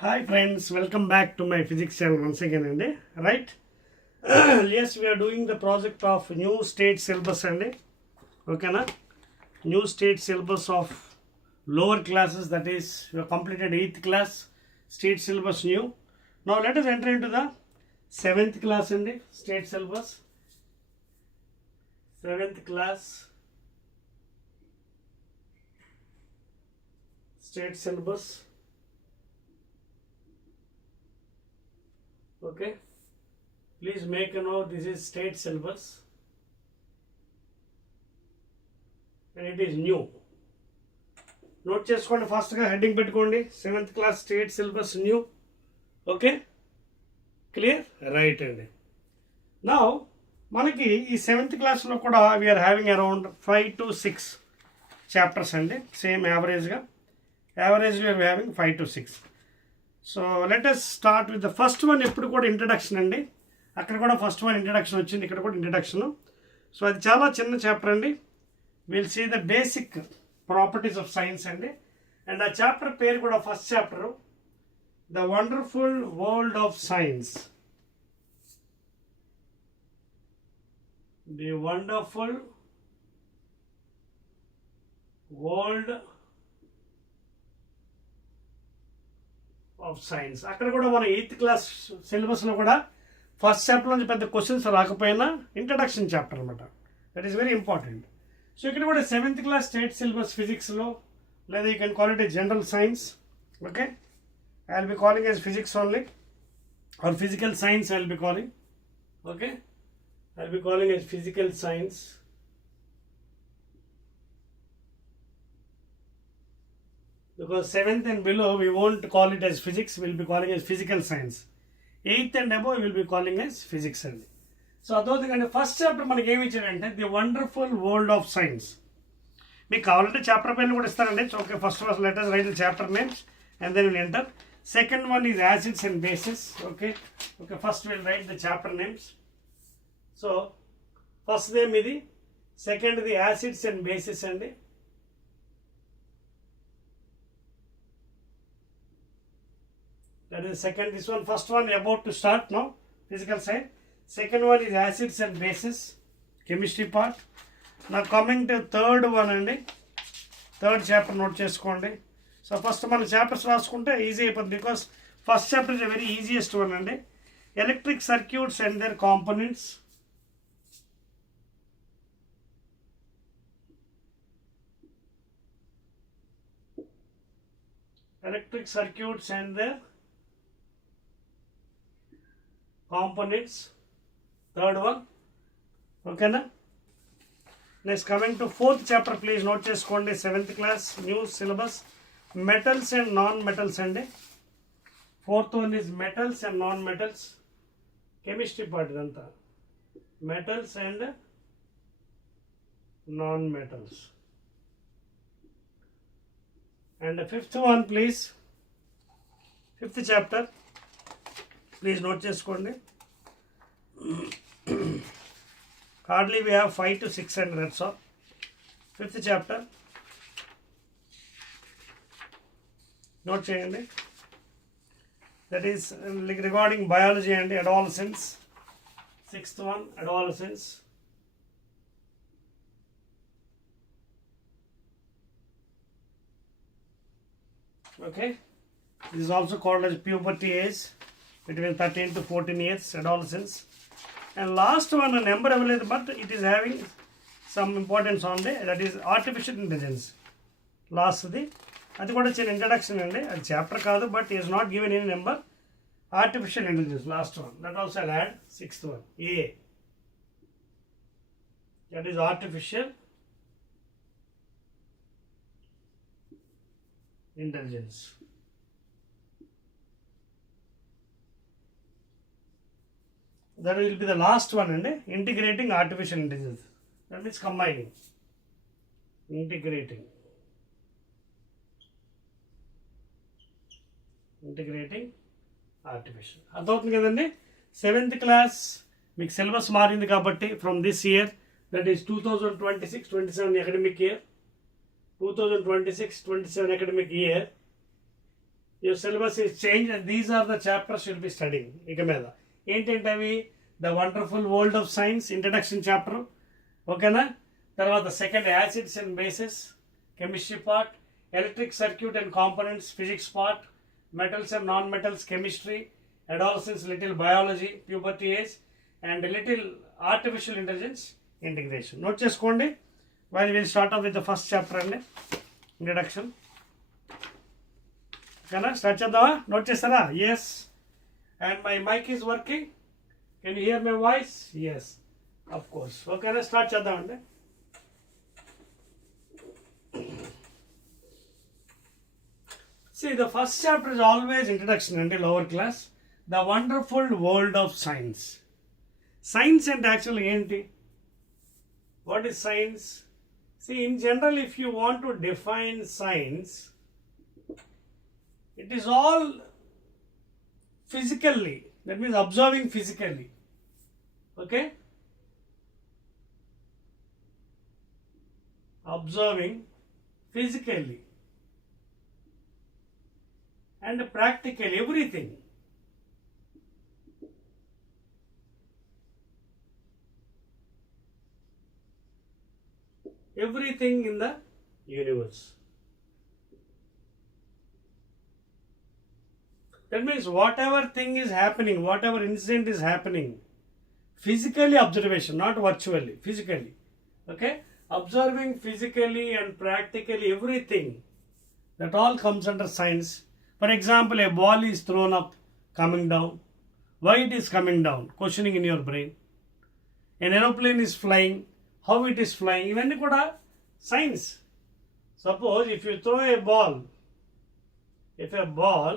Hi friends, welcome back to my physics channel once again, right? Yes, we are doing the project of new state syllabus, okay na? New state syllabus of lower classes, that is, we have completed 8th class, state syllabus new. Now let us enter into the 7th class, state syllabus. 7th class, state syllabus. Okay, please make a note, this is state syllabus and it is new. Note చేసుకోండి ఫాస్ట్గా heading పెట్టుకోండి 7th class state syllabus new. Okay, clear, right అండి. Now మనకి ఈ 7th క్లాస్లో కూడా we are having around 5 to 6 chapters అండి. Same యావరేజ్గా we are having 5 to 6. So let us start with the first one. ఎప్పుడు కూడా ఇంట్రడక్షన్ అండి. అక్కడ కూడా ఫస్ట్ వన్ ఇంట్రడక్షన్ వచ్చింది, ఇక్కడ కూడా ఇంట్రడక్షన్. సో అది చాలా చిన్న చాప్టర్ అండి. Will see the basic properties of science అండి. అండ్ ఆ చాప్టర్ పేరు కూడా first chapter the wonderful world of science. The wonderful world of science. అక్కడ కూడా మన 8th క్లాస్ సిలబస్లో కూడా ఫస్ట్ చాప్టర్ నుంచి పెద్ద క్వశ్చన్స్ రాకపోయినా ఇంట్రడక్షన్ చాప్టర్ అనమాట. That is very important. So ఇక్కడ కూడా 7th క్లాస్ స్టేట్ సిలబస్ ఫిజిక్స్లో, లేదా you can call it a general science. Okay, I will be calling as physics only or physical science I will be calling. Okay, I will be calling as physical science. Because 7th and below we won't call it as physics, we will be calling as physical science. 8th and above we will be calling as physics only. So అదొకటి first chapter మనకి ఏమి ఇచ్చారంటే the wonderful world of science. మీకు కావాలంటే చాప్టర్ పేర్లు కూడా ఇస్తారండి. So okay, first let us write the chapter names and then we'll enter. Second one is acids and bases. Okay, first we'll write the chapter names. So first name ఇది, second the acids and bases అండి. That is second. This one, first one about to start now, physical science. Second one is acids and bases, chemistry part. Now coming to third one అండి. Third chapter note చేసుకోండి. So first మన chapters రాసుకుంటే easy అయిపోతుంది, because first chapter is a very easiest one అండి. Electric circuits and their components. Electric circuits and their components, third one. Okay na? Next coming to fourth chapter, please note cheskondi 7th class new syllabus, metals and non-metals andi. Fourth one is metals and non-metals, chemistry part idantha, metals and non-metals. And the fifth one, please, fifth chapter, please note చేసుకోండి. Hardly we have 5 to 6 and that's all. Fifth chapter note చేయండి. That is regarding biology and adolescence. Sixth one, adolescence. Okay, this is also called as puberty age, between 13 to 14 years, adolescence. And last one, a number available, but it is having some importance on the, that is artificial intelligence. Last the, అది కూడా చిన్న ఇంట్రడక్షన్ అండి. అది చాప్టర్ కాదు, but is not given any number. Artificial intelligence, last one. That also I'll add. Sixth one, A, that is artificial intelligence. That will be the last one, and integrating artificial intelligence. That means combining, integrating artificial. అర్థమవుతుంది కదండి. 7th class మీకు సిలబస్ మారింది కాబట్టి from this year, that is 2026-27 academic year, 2026-27 academic year, your syllabus is changed and these are the chapters you'll be studying. ఇక మీద ఏంటంటే అవి the wonderful world of science introduction chapter, ఓకేనా. తర్వాత second acids and bases chemistry part, electric circuit and components physics part, metals and non-metals chemistry, adolescence little biology, puberty age and little artificial intelligence integration. Note cheskondi while we will start off with the first chapter and introduction. Kana start chedama, note chestara? Yes. And my mic is working, can you hear my voice? Yes, of course. Okay, let's start chedam ande. See, the first chapter is always introduction until lower class. The wonderful world of science. Science and actually enti. What is science? See, in general, if you want to define science, it is all physically. That means observing physically. Okay? Observing physically. And practical everything. Everything in the universe. That means whatever thing is happening, whatever incident is happening, physically observation, not virtually, physically. Okay? Observing physically and practically everything, that all comes under science. For example, a ball is thrown up, coming down. Why it is coming down? Questioning in your brain. An aeroplane is flying. How it is flying? Even kuda science. Suppose if you throw a ball, if a ball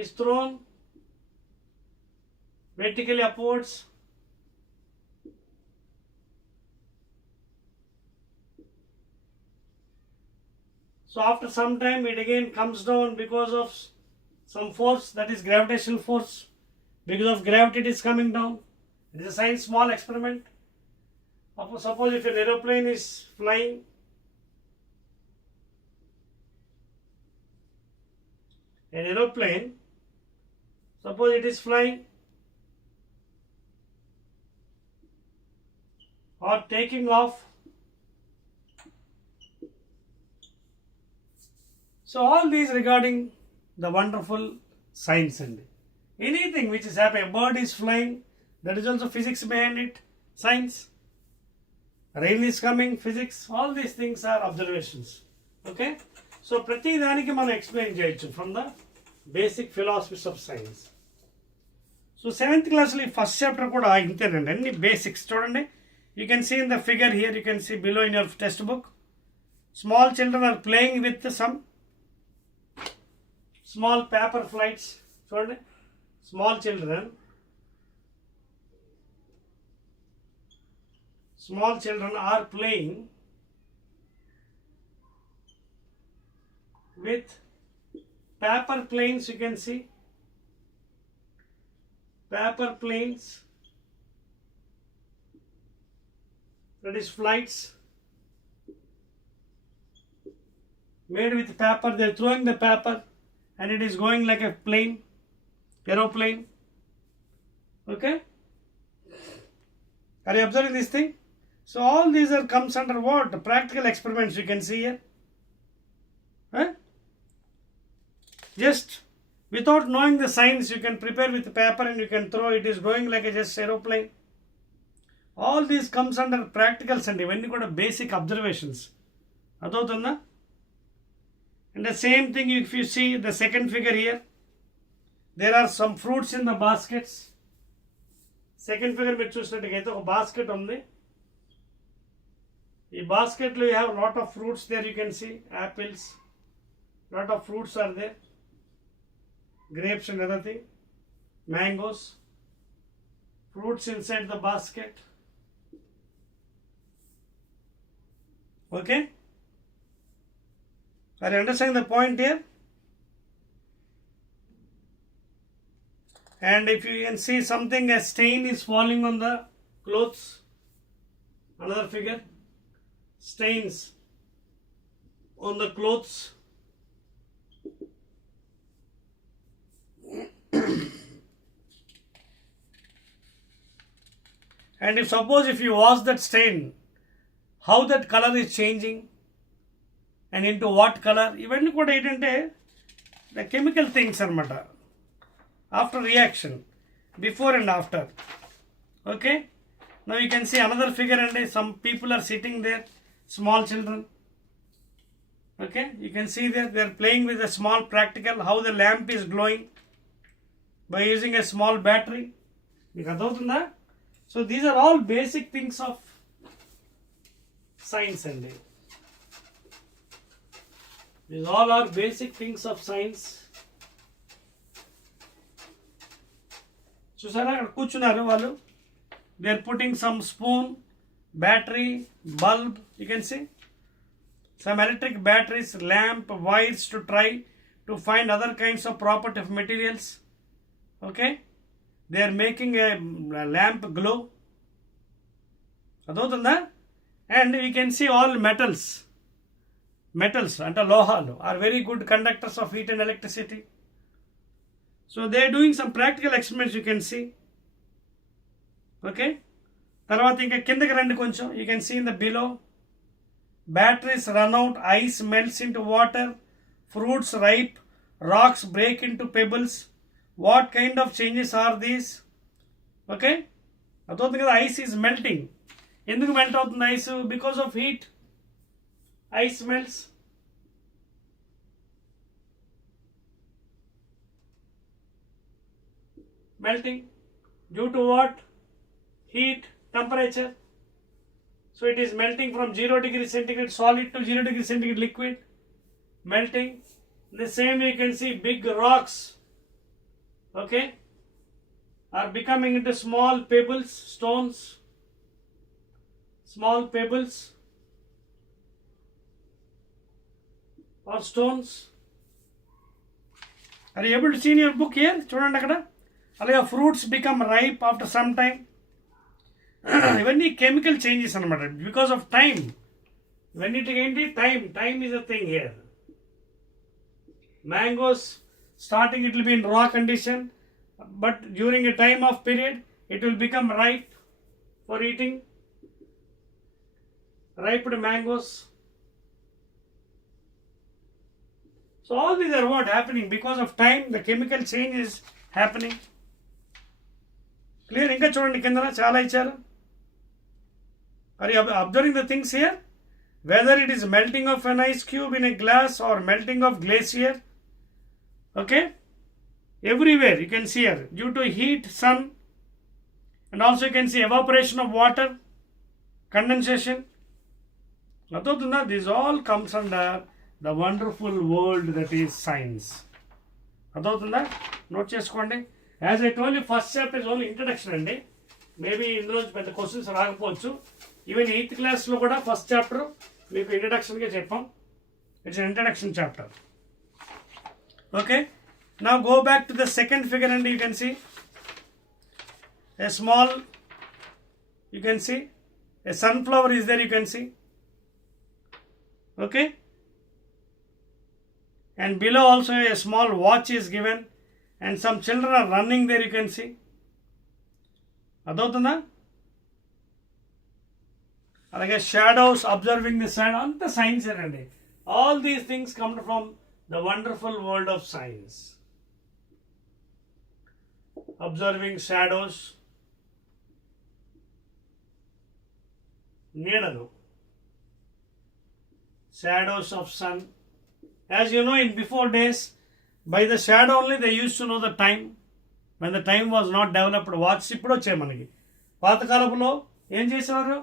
is thrown vertically upwards, so after some time it again comes down because of some force, that is gravitational force. Because of gravity it is coming down. It is a science small experiment. Suppose if an aeroplane is flying, an aeroplane, suppose it is flying or taking off. So all these regarding the wonderful science and anything which is happening. A bird is flying, that is also physics behind it, science. Rain is coming, physics. All these things are observations. Okay? So prati daniki మనం explain చేయొచ్చు from the basic philosophies of science. So 7th class లో first chapter కూడా ఇంతేనండి, అన్ని basics చూడండి. You can see in the figure here, you can see below in your textbook. Small children are playing with some small paper flights. చూడండి, small children are playing with paper planes. You can see paper planes, that is flights made with paper. They are throwing the paper and it is going like a plane, aeroplane. Okay? Are you observing this thing? So all these are comes under what? Practical experiments you can see here. Huh? Just without knowing the science, you can prepare with paper and you can throw. It is going like a just aeroplane. All these comes under practicals and when you got a basic observations. Adotunda? And the same thing, if you see the second figure here, there are some fruits in the baskets. Second figure మీరు చూసినట్టుగైతే ఒక బాస్కెట్ ఉంది. ఈ బాస్కెట్లో you have lot of fruits there. You can see apples, lot of fruits are there, grapes and other thing, mangoes, fruits inside the basket. Okay? Are you understanding the point here? And if you can see something, a stain is falling on the clothes. Another figure, stains on the clothes. And if suppose if you wash that stain, how that color is changing and into what color, ఇవన్నీ కూడా ఏంటంటే the chemical things అనమాట. After reaction, before and after. Okay, now you can see another figure అండి. Some people are sitting there, small children. Okay, you can see that they are playing with a small practical how the lamp is glowing by using a small battery. మీకు అర్థమవుతుందా? So these are all basic things of science అండి. These all are basic things of science. చూసారా అక్కడ కూర్చున్నారు వాళ్ళు. They are putting some spoon, battery, bulb, you can see. Some electric batteries, lamp, wires to try to find other kinds of property of materials. Okay, they are making a lamp glow. Adotunda, and we can see all metals anta lohalu are very good conductors of heat and electricity. So they are doing some practical experiments, you can see. Okay, tarvata inka kindaki randi koncham, you can see in the below. Batteries run out, ice melts into water, fruits ripe, rocks break into pebbles. What kind of changes are these? Okay, అర్థమవుతుంది కదా. Ice is melting. ఎందుకు మెల్ట్ అవుతుంది ice? Because of heat. Ice melts. Melting due to what? Heat, temperature. So it is melting from 0 degree centigrade solid to 0 degree centigrade liquid. Melting. The same you can see big rocks, okay, are becoming into small pebbles, stones, small pebbles or stones. Are you able to see in your book here? చూడండి అక్కడ. అలాగే fruits become ripe after some time. ఇవన్నీ chemical changes అనమాట, because of time. ఇవన్నిటికి ఏంటి? Time is a thing here. Mangoes starting it will be in raw condition, but during a time of period it will become ripe for eating. Riped mangoes. So all these are what happening because of time, the chemical change is happening. Clear? ఇంకా చూడండి కింద చాలా ఇచ్చారు. Are you observing the things here? Whether it is melting of an ice cube in a glass or melting of glacier, okay, everywhere you can see here due to heat, sun, and also you can see evaporation of water, condensation. అర్థమవుతుందా? This all comes under the wonderful world that is science. అర్థమవుతుందా? నోట్ చేసుకోండి. As I told you, first chapter is only introduction అండి. మేబీ ఇందులో పెద్ద క్వశ్చన్స్ రాకపోవచ్చు. Even 8th క్లాస్లో కూడా first chapter మీకు ఇంట్రడక్షన్గా చెప్పాం. It's introduction chapter. Okay, now go back to the second figure అండి. You can see a small, you can see a sunflower is there, you can see. Okay, and below also a small watch is given and some children are running there, you can see. అదవుతుందా? అలాగే shadows, observing the sun, అంత science అండి. All these things come from the wonderful world of science. Observing shadows, నీడలు, shadows of sun. As you know, in before days, by the shadow only they used to know the time. When the time was not developed, watch ఇప్పుడు వచ్చాయి మనకి. పాతకాలంలో ఏం చేసేవారు?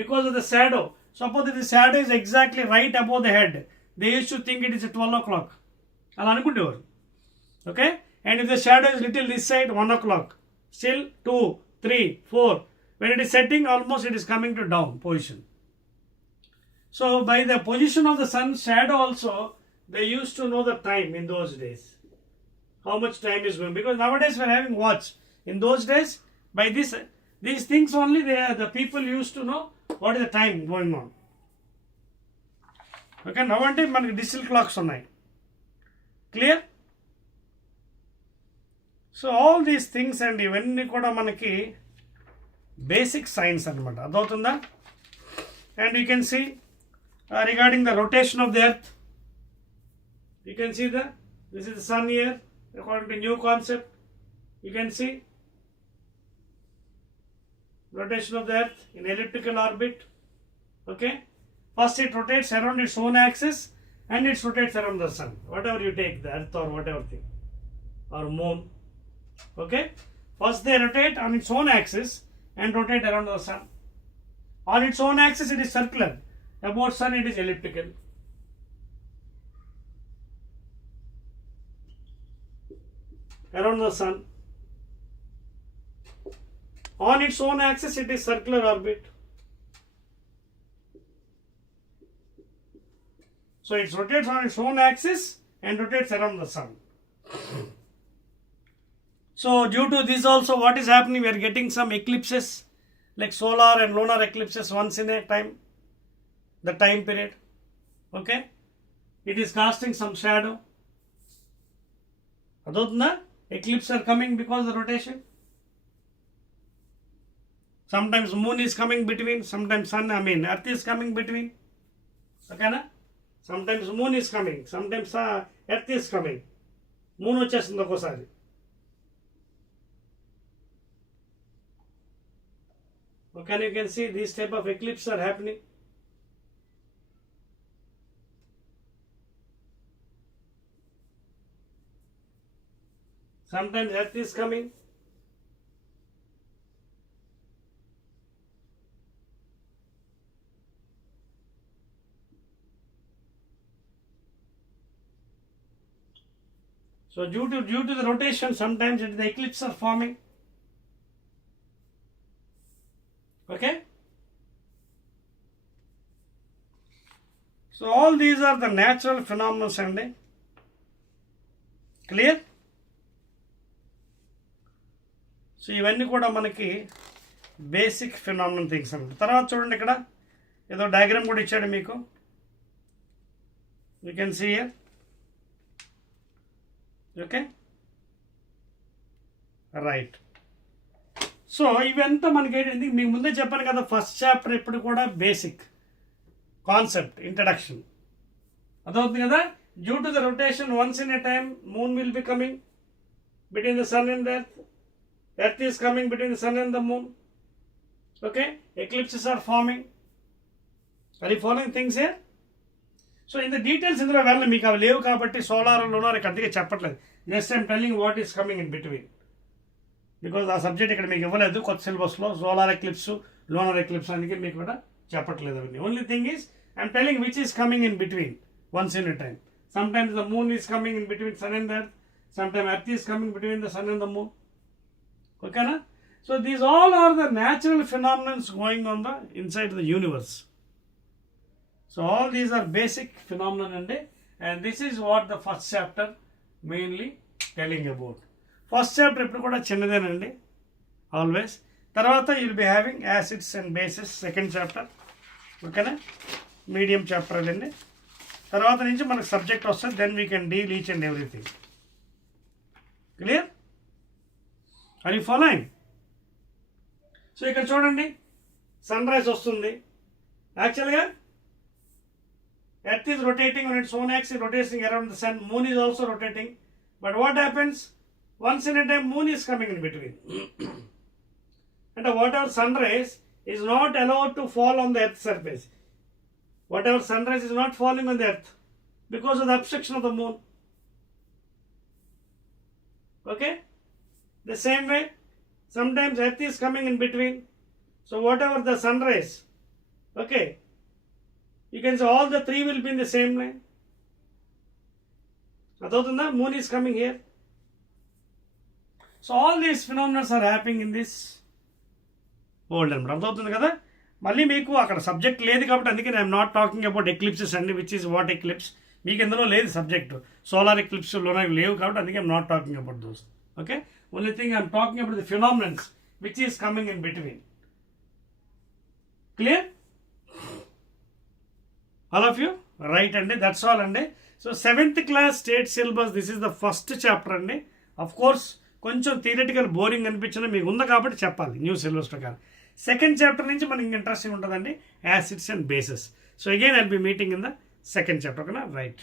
Because of the shadow. Suppose the shadow is exactly right above the head, they used to think it is 12 o'clock. అలా అనుకుంటేవారు. Okay? And if the shadow is little this side, 1 o'clock. Still 2, 3, 4. When it is setting, almost it is coming to down position. So by the position of the sun's shadow also, they used to know the time in those days. How much time is going. Because nowadays we are having watch. In those days, by these things only, the people used to know what is the time going on. Okay, now అంటే మనకి digital clocks ఉన్నాయి. Clear? So all these things and ఇవన్నీ కూడా మనకి basic science అనమాట, అర్థమవుతుందా? And you can see regarding the rotation of the earth, you can see this is the sun here according to new concept. You can see rotation of the earth in elliptical orbit. Okay, first it rotates around its own axis and it rotates around the sun, whatever you take, the earth or whatever thing, or moon. Okay, first they rotate on its own axis and rotate around the sun. On its own axis it is circular, about sun it is elliptical. Around the sun, on its own axis it is circular orbit. So it rotates on its own axis and rotates around the sun. So due to this also, what is happening, we are getting some eclipses like solar and lunar eclipses once in a time, the time period. Okay, it is casting some shadow. Adotna, eclipses are coming because of the rotation. Sometimes moon is coming between, sometimes sun, earth is coming between. Okay na? Sometimes moon is coming, sometimes earth is coming. Moon వచ్చేస్తుంది ఒక్కోసారి. Okay, you can see these type of eclipses are happening. Sometimes earth is coming. So due to the rotation, sometimes the eclipses are forming. Okay. So all these are the natural phenomena, Sunday. Clear? So ఇవన్నీ కూడా మనకి basic phenomenal things అన్నమాట. తర్వాత చూడండి, ఇక్కడ ఏదో డయాగ్రామ్ కూడా ఇచ్చాడు మీకు, you can see here. Okay, right. So ఇవంతా మనకి ఏంటంటే, మీకు ముందే చెప్పాను కదా, ఫస్ట్ చాప్టర్ ఎప్పుడు కూడా బేసిక్ కాన్సెప్ట్ ఇంట్రడక్షన్, అదవుతుంది కదా. Due to the rotation, once in a time moon will be coming between the sun and earth. Earth is coming between the sun and the moon. Okay, eclipses are forming. Are you following things here? So in the details ఇందులో వెళ్ళి మీకు అవి లేవు కాబట్టి solar lunar కొద్దిగా చెప్పట్లేదు. Just I'm telling what is coming in between, because ఆ సబ్జెక్ట్ ఇక్కడ మీకు ఇవ్వలేదు కొత్త సిలబస్లో. సోలార్ ఎక్లిప్స్, లోనార్ ఎక్లిప్స్ అందుకే మీకు కూడా చెప్పట్లేదు అవన్నీ. Only thing is I'm telling which is coming in between once in a time. Sometimes the moon is coming in between sun and earth. Sometimes earth is coming between the sun and the moon. Okay na? So these all are the natural phenomena going on the inside the universe. So all these are basic phenomena, and this is what the first chapter mainly telling about. First chapter ఎప్పుడు కూడా చిన్నదేనండి ఆల్వేస్. తర్వాత you will be having acids and bases, second chapter. ఓకేనా, medium chapter అదండి. తర్వాత నుంచి మనకు subject వస్తుంది, then we can deal each and everything. Clear? Are you following? So ఇక్కడ చూడండి, సన్ రైజ్ వస్తుంది. యాక్చువల్గా earth is rotating on its own axis, rotating around the sun. Moon is also rotating. But what happens, once in a time moon is coming in between. అంటే whatever sun rise is not allowed to fall on the earth surface. Whatever sunrise is not falling on the earth because of the obstruction of the moon. Okay? The same way, sometimes earth is coming in between. So whatever the sunrise, okay, you can say all the three will be in the same line. Adotunda, moon is coming here. So all these phenomena are happening in this world. Adotunda kada? మళ్ళీ మీకు అక్కడ సబ్జెక్ట్ లేదు కాబట్టి అందుకే I'm not talking about eclipses అండి, which is what eclipse. మీకు ఎందులో లేదు సబ్జెక్టు, సోలార్ ఎక్లిప్స్ లోనే లేవు కాబట్టి అందుకే I'm not talking about those. Okay, only thing I'm talking about the phenomenons which is coming in between. Clear all of you? Right అండి, that's all అండి. So 7th class state syllabus, this is the first chapter అండి. Of course కొంచెం theoretical boring అనిపించినా మీకు ఉంది కాబట్టి చెప్పాలి new syllabus ప్రకారం. సెకండ్ చాప్టర్ నుంచి మనకి ఇంట్రెస్టింగ్ ఉంటుందండి, acids and bases. So again I'll be meeting in the second chapter. ఓకేనా, రైట్.